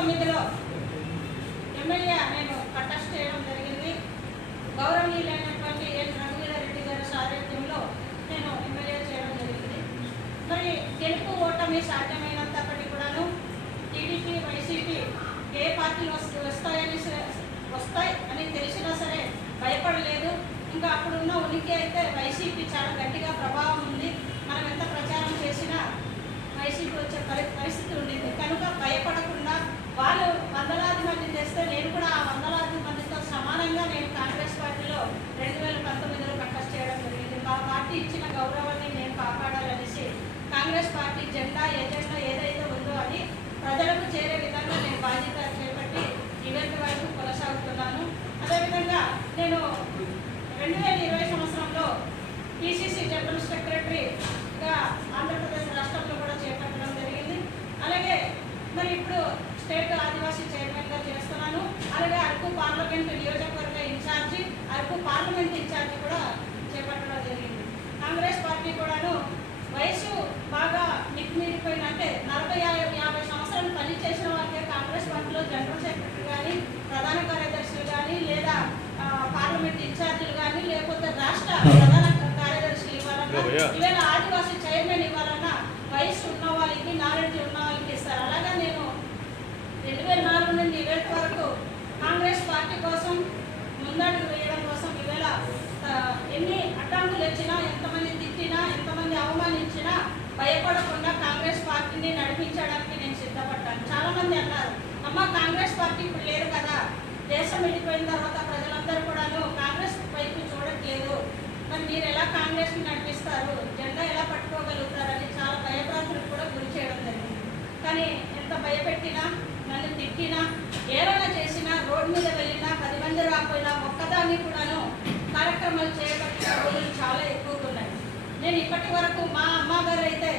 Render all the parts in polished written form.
2019లో MLA నేను contest చేయడం జరిగింది. గౌరవనీయులైనటువంటి ఎన్ రఘువీరారెడ్డి గారి సారథ్యంలో నేను ఎమ్మెల్యే చేయడం జరిగింది. మరి గెలుపు ఓటమి సాధ్యమైనంతప్పటి కూడాను టీడీపీ వైసీపీ ఏ పార్టీలు వస్తాయి అని తెలిసినా సరే భయపడలేదు. ఇంకా అప్పుడున్న ఉనికి అయితే వైసీపీ చాలా గట్టిగా ప్రభావం ఉంది. మనం ఎంత ప్రచారం చేసినా వైసీపీ వచ్చే పరిస్థితి ఉండింది. కనుక భయపడకుండా వాళ్ళు వందలాది మంది తెస్తే నేను కూడా ఆ వందలాది మందితో సమానంగా నేను కాంగ్రెస్ పార్టీలో 2019లో కంటెస్ట్ చేయడం జరిగింది. మా పార్టీ ఇచ్చిన గౌరవాన్ని నేను కాపాడాలనేసి కాంగ్రెస్ పార్టీ ఎజెండా ఏదైతే ఉందో అది ప్రజలకు చేరే విధంగా నేను బాధ్యత చేపట్టి ఈవెంట్ వరకు కొనసాగుతున్నాను. అదేవిధంగా నేను 2020 సంవత్సరంలో పిసిసి జనరల్ సెక్రటరీగా ఆంధ్రప్రదేశ్ రాష్ట్రంలో కూడా చేపట్టడం జరిగింది. అలాగే మరి ఇప్పుడు స్టేట్ ఆదివాసీ చైర్మన్గా చేస్తున్నాను. అలాగే అరకు పార్లమెంటు నియోజకవర్గ ఇన్ఛార్జి, అరకు పార్లమెంట్ ఇన్ఛార్జి కూడా చేపట్టడం జరిగింది. కాంగ్రెస్ పార్టీ కూడాను వయసు బాగా మిక్మిడిపోయిన అంటే 40-50 సంవత్సరాలు పనిచేసిన వాళ్ళకే కాంగ్రెస్ పార్టీలో జనరల్ సెక్రటరీ కానీ, ప్రధాన కార్యదర్శులు కానీ, లేదా పార్లమెంట్ ఇన్ఛార్జీలు కానీ, లేకపోతే రాష్ట్ర ప్రధాన కార్యదర్శులు ఇవ్వాలన్నా, ఈవేళ ఆదివాసీ చైర్మన్ ఇవ్వాలన్నా వయసు ఉన్న వాళ్ళకి, నాలెడ్జ్ ఉన్న వాళ్ళకి ఇస్తారు. అలాగా నేను 2004 నుండి ఈవేళ వరకు కాంగ్రెస్ పార్టీ కోసం ముందడుగు వేయడం కోసం ఈవేళ ఎన్ని అడ్డంకులు వచ్చినా, ఎంతమంది తిట్టినా, ఎంతమంది అవమానించినా భయపడకుండా కాంగ్రెస్ పార్టీని నడిపించడానికి నేను సిద్ధపడ్డాను. చాలామంది అన్నారు, అమ్మ కాంగ్రెస్ పార్టీ ఇప్పుడు లేరు కదా, దేశం వెళ్ళిపోయిన తర్వాత ప్రజలందరూ కూడాను కాంగ్రెస్ వైపు చూడట్లేదు, మరి మీరు ఎలా కాంగ్రెస్ని నడిపిస్తారు, జెండా ఎలా పట్టుకోగలుగుతారని చాలా భయభ్రాంతులకు కూడా గురి చేయడం జరిగింది. కానీ ఎంత భయపెట్టినా, నన్ను తిట్టినా, ఏమైనా చేసినా, రోడ్డు మీద వెళ్ళినా, 10 మంది రాకపోయినా ఒక్కదాన్ని కూడాను కార్యక్రమాలు చేపట్టిన రోజులు చాలా ఎక్కువగా ఉన్నాయి. నేను ఇప్పటి వరకు మా అమ్మగారు అయితే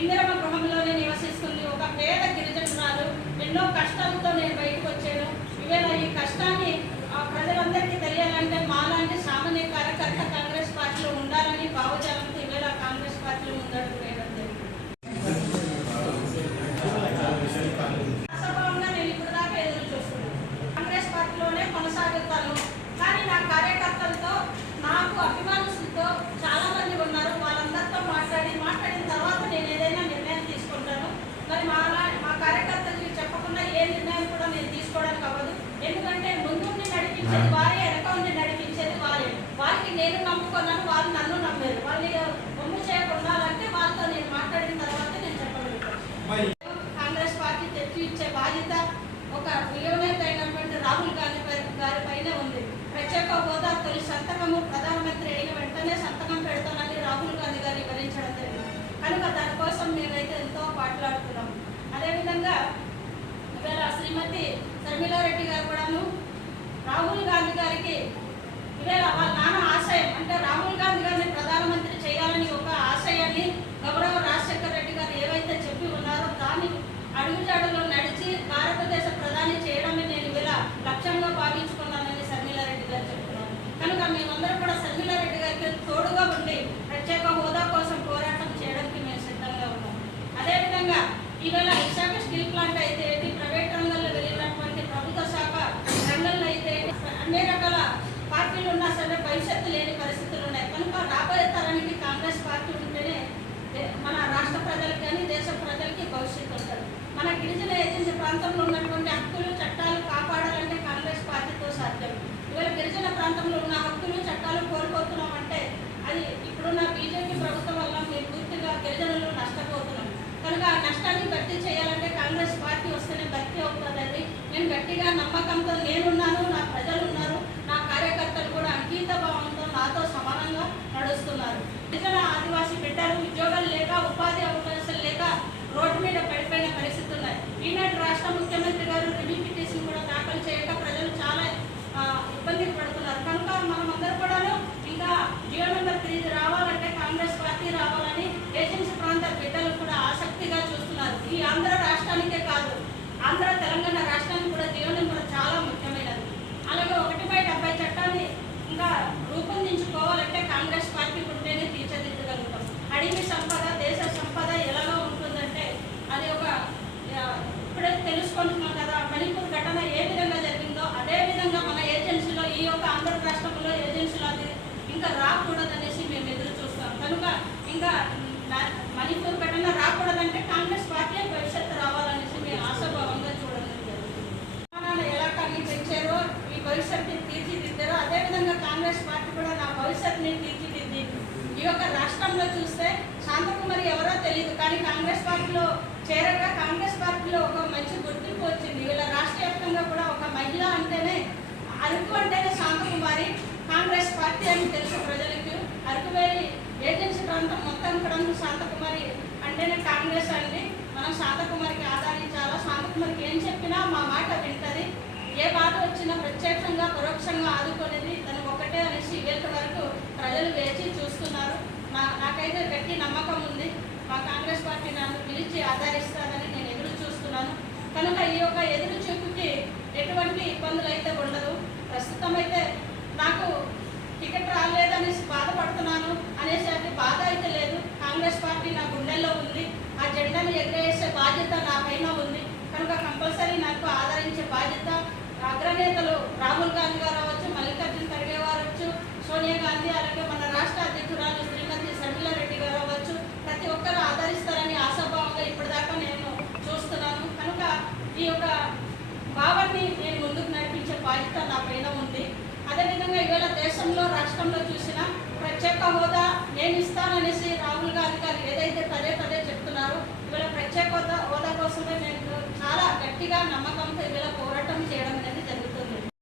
ఇందిరమ్మ గృహంలోనే నివసిస్తుంది. ఒక పేద గిరిజనురాలు, ఎన్నో కష్టాలతో నేను బయటకు వచ్చాను. ఈవేళ ఈ కష్టాన్ని ప్రజలందరికీ తెలియాలంటే మాలాంటి సామాన్య కార్యకర్త కాంగ్రెస్ పార్టీలో ఉండాలని భావజాలంతో ఈవేళ కాంగ్రెస్ పార్టీలో ముందడుగు వేయడం జరిగింది. అసభావంగా నేను ఇప్పుడు దాకా ఎదురు చూస్తున్నాను. కాంగ్రెస్ పార్టీలోనే కొనసాగుతాను. కానీ నా కార్యకర్తలతో, నాకు అభిమానులతో చాలా మంది ఉన్నారు. వాళ్ళందరితో మాట్లాడిన తర్వాత నేను ఏదైనా నిర్ణయం తీసుకుంటాను. మరి మా కార్యకర్తలకి చెప్పకుండా ఏ నిర్ణయం కూడా నేను తీసుకోవడానికి అవ్వదు. ఎందుకంటే ముందుండి నడిపించేది వారే, వెనక ఉండి నడిపించేది వారే. వాళ్ళకి నేను నమ్ముకున్నాను, వాళ్ళు నన్ను నమ్మారు. వాళ్ళని ఒమ్ము చేయకుండా అంటే వాళ్ళతో నేను మాట్లాడిన తర్వాత నేను చెప్పగలుగుతాను. కాంగ్రెస్ పార్టీ తెచ్చి ఇచ్చే బాధ్యత ఒక యువనేత అయినటువంటి రాహుల్ గాంధీ గారి పైనే ఉంది. ప్రత్యేక హోదా తొలి సంతకము ప్రధానమంత్రి అయిన వెంటనే సంతకం పెడతానని రాహుల్ గాంధీ గారిని వివరించడం జరిగింది. కనుక దానికోసం మేమైతే ఎంతో పాటలాడుతున్నాము. అదేవిధంగా ఇవాళ శ్రీమతి శర్మిలారెడ్డి గారు కూడాను రాహుల్ గాంధీ గారికి ఇవాళ వాళ్ళ నాన్న ఆశయం అంటే రాహుల్ గాంధీ గారిని ప్రధానమంత్రి చేయాలని ఒక ఆశయాన్ని గౌరవ రాజశేఖర రెడ్డి గారు ఏవైతే చెప్పి ఉన్నారో దాన్ని అడుగుజాడలో నడిచి భారతదేశ ప్రధాని చేయడమే నేను ఇవాళ లక్ష్యంగా భావించుకున్నానని శర్మిలారెడ్డి గారు చెప్తున్నారు. కనుక మేమందరం కూడా శర్మిలారెడ్డి గారికి తోడుగా ఉండి ప్రత్యేక హోదా కోసం పోరాటం చేయడానికి మేము సిద్ధంగా ఉన్నాం. అదేవిధంగా ఈవేళ విశాఖ స్టీల్ ప్లాంట్ అయితే ఏంటి, ప్రైవేట్ రంగంలో వెళ్ళినటువంటి ప్రభుత్వ శాఖ రంగంలో అయితే అన్ని రకాల పార్టీలు ఉన్నా సరే భవిష్యత్తు లేని పరిస్థితులు ఉన్నాయి. కనుక రాబోయే తరానికి కాంగ్రెస్ పార్టీ ఉంటేనే మన రాష్ట్ర ప్రజలకు కానీ దేశ ప్రజలకి భవిష్యత్తు ఉంటుంది. మన గిరిజన ఏజెన్సీ ప్రాంతంలో ఉన్నటువంటి హక్కులు చట్టాలు కాపాడాలంటే కాంగ్రెస్ పార్టీతో సాధ్యం. ఇవాళ గిరిజన ప్రాంతంలో ఉన్న హక్కులు చట్టాలు కోల్పోతున్నాం అంటే అది ఇప్పుడున్న బీజేపీ ప్రభుత్వం వల్ల మేము పూర్తిగా గిరిజనులు నష్టపోతున్నాం. కనుక ఆ నష్టాన్ని భర్తీ చేయాలంటే కాంగ్రెస్ పార్టీ వస్తేనే భర్తీ అవుతుందని నేను గట్టిగా నమ్మకంతో నేనున్నాను, నా ప్రజలు ఉన్నారు, నా కార్యకర్తలు కూడా అంకిత భావంతో నాతో సమానంగా నడుస్తున్నారు. గిరిజన ఆదివాసీ బిడ్డలు ఉద్యోగాలు లేక, ఉపాధి అవకాశాలు లేక రోడ్డు మీద పడిపోయిన పరిస్థితులు ఉన్నాయి. ఈనాటి రాష్ట్ర ముఖ్యమంత్రి గారు రివ్యూ పిటిషన్ కూడా దాఖలు చేయక ప్రజలు చాలా ఇబ్బంది పడుతున్నారు. కనుక మనమందరూ కూడాను ఇంకా జియో నెంబర్ 3 రావాలంటే కాంగ్రెస్ పార్టీ రావాలని ఏజెన్సీ ప్రాంత బిడ్డలు కూడా ఆసక్తిగా చూస్తున్నారు. ఈ ఆంధ్ర రాష్ట్రానికే కాదు, ఆంధ్ర తెలంగాణ రాష్ట్రానికి కూడా జియో నెంబర్ చాలా ముఖ్యమైనది. అలాగే 1/70 చట్టాన్ని ఇంకా రూపొందించుకోవాలంటే కాంగ్రెస్ పార్టీ ఉంటేనే తీర్చిదిద్దగలుగుతాం. అడవి సంపద, దేశ సంపద ఎలాగో ఉంటుందంటే అది ఒక ఇప్పుడే తెలుసుకుంటున్నాం కదా, కానీ కాంగ్రెస్ పార్టీలో చేరగా కాంగ్రెస్ పార్టీలో ఒక మంచి గుర్తింపు వచ్చింది. వీళ్ళ రాష్ట్ర వ్యాప్తంగా కూడా ఒక మహిళ అంటేనే, అరకు అంటేనే శాంతకుమారి కాంగ్రెస్ పార్టీ అని తెలుసు ప్రజలకు. అరకు వ్యాలీ ఏజెన్సీ ప్రాంతం మొత్తం కూడా శాంతకుమారి అంటేనే కాంగ్రెస్ అండి. మనం శాంతకుమారికి ఆదరించాలా, శాంతకుమారికి ఏం చెప్పినా మా మాట వింటది. ఏ బాధ వచ్చినా ప్రత్యక్షంగా పరోక్షంగా ఆదుకునేది తను ఒక్కటే అనేసి ఇవేళ వరకు ప్రజలు వేచి చూస్తున్నారు. నాకైతే గట్టి నమ్మకం ఉంది. మా కాంగ్రెస్ పార్టీ నన్ను పిలిచి ఆదరిస్తారని నేను ఎదురు చూస్తున్నాను. కనుక ఈ యొక్క ఎదురు చూపుకి ఎటువంటి ఇబ్బందులు అయితే ఉండదు. ప్రస్తుతం అయితే నాకు టికెట్ రాలేదనేసి బాధపడుతున్నాను అనేసి అది బాధ అయితే లేదు. కాంగ్రెస్ పార్టీ నా గుండెల్లో ఉంది. ఆ జెండాను ఎగరేసే బాధ్యత నా పైన ఉంది. కనుక కంపల్సరీ నాకు ఆదరించే బాధ్యత అగ్రనేతలు రాహుల్ గాంధీ గారు అవ్వచ్చు, మల్లికార్జున ఖర్గే గారు అవ్వచ్చు, సోనియా గాంధీ, అలాగే మన రాష్ట్ర అధ్యక్షురాలు శ్రీమతి షర్మిలా రెడ్డి గారు అవ్వచ్చు, ప్రతి ఒక్కరు ఆదరిస్తారని ఆశాభావంగా ఇప్పటిదాకా నేను చూస్తున్నాను. కనుక ఈ యొక్క భావాన్ని నేను ముందుకు నడిపించే బాధ్యత నా పైన ఉంది. అదేవిధంగా ఇవాళ దేశంలో రాష్ట్రంలో చూసిన ప్రత్యేక హోదా నేను ఇస్తాననేసి రాహుల్ గాంధీ గారు ఏదైతే పదే పదే చెప్తున్నారో, ఇవాళ ప్రత్యేక హోదా కోసమే నేను చాలా గట్టిగా నమ్మకంతో ఇవాళ పోరాటం చేయడం అనేది జరుగుతుంది.